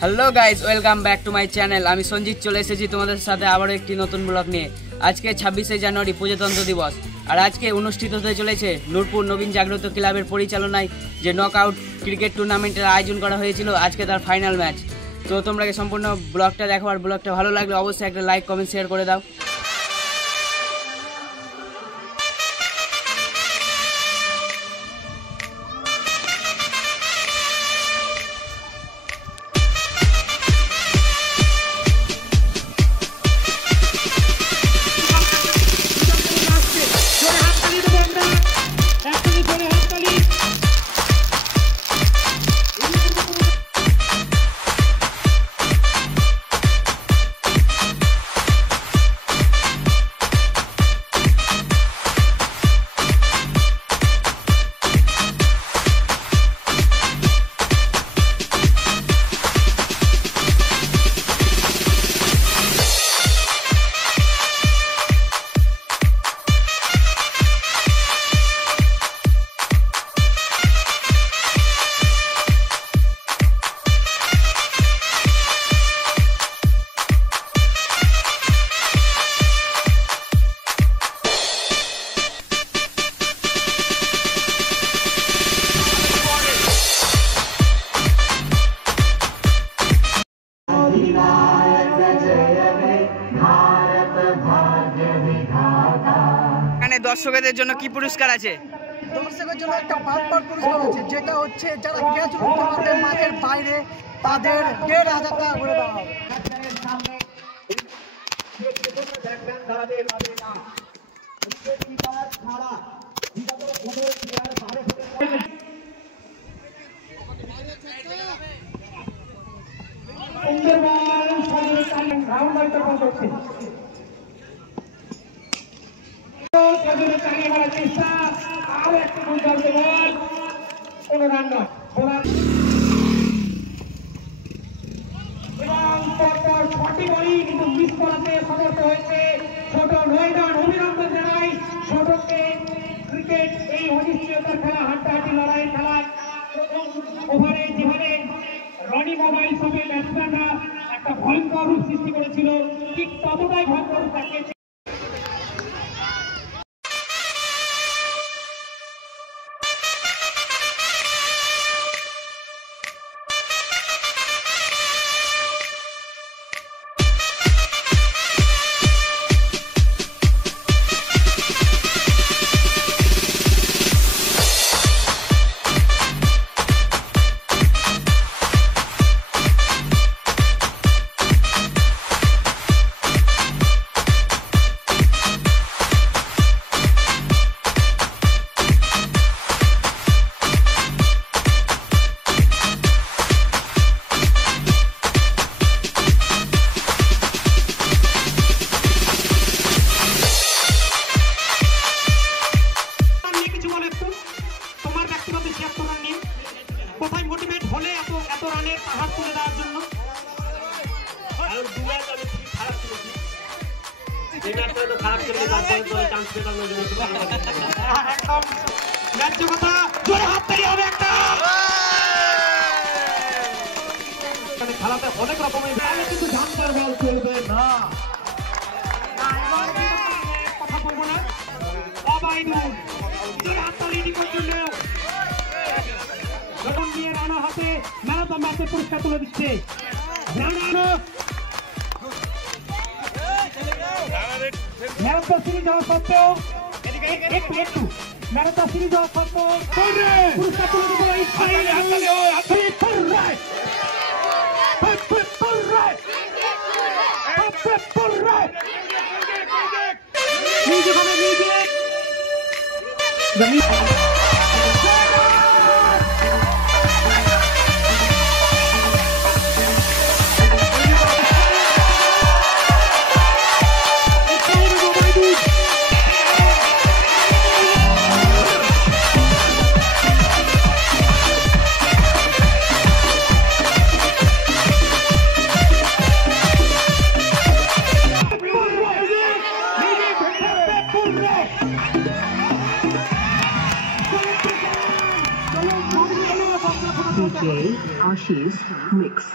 Hello guys, welcome back to my channel. আমি সঞ্জিত চলে এসেছি তোমাদের সাথে আবারও একটি নতুন ব্লগ নিয়ে। আজকে 26শে জানুয়ারি প্রজাতন্ত্র দিবস, আর আজকে অনুষ্ঠিত হতে চলেছে নূরপুর নবীন জাগ্রত ক্লাবের পরিচালনায় যে নকআউট ক্রিকেট টুর্নামেন্টের আয়োজন করা হয়েছিল। আজকে তার ফাইনাল ম্যাচ। তো তোমরা সম্পূর্ণ ব্লগটা দেখো, আর ব্লগটা ভালো লাগলে অবশ্যই একটা লাইক কমেন্ট শেয়ার করে দাও। দর্শকদের জন্য কি পুরস্কার আছে? দর্শকের জন্য একটা বাম্পার পুরস্কার আছে, যেটা হচ্ছে যারা ক্যাচ করতে পারবে মাঠের বাইরে তাদের ১,৫০০ টাকা করে দেওয়া হবে। কিন্তু মিস করাতে সমর্থ হয়েছে ছোট নয়ডান। অভিনন্দন জানাই ছোটকে। ক্রিকেট এই অনিশ্চয়তার খেলা, হাড্ডাহাড্ডি লড়াই খেলায় প্রথম ওভারে যেভাবে রনি মোবাইল সবে ব্যাটসম্যানরা একটা ভয়ঙ্কর রূপ সৃষ্টি করেছিল, ঠিক ততটাই ভয়ঙ্কর রূপ দেখিয়েছে। কোথায় মোটিভেট হলে এত রানের পাহাড় তুলে দেওয়ার জন্য? একদম ন্যায্য কথা। জোরে হাততালি হবে একটা। খেলাতে অনেক রকমের কিন্তু ঝামটার বল চলবে না। কথা বলবো না। অবাইদুল জোরে হাততালি নিকট জন্য নিয়ে রানা হাতে ম্যান অফ দ্য ম্যাচের পুরস্কার তুলে দিচ্ছে। ম্যান অফ দ্য সিরিজ হওয়া সত্ত্বেও একটু ম্যান অফ দ্য সিরিজ হওয়া সত্ত্বেও পুরস্কার তুলে দিল ইসমাইল রায়। Right. DJ Ashish Mix.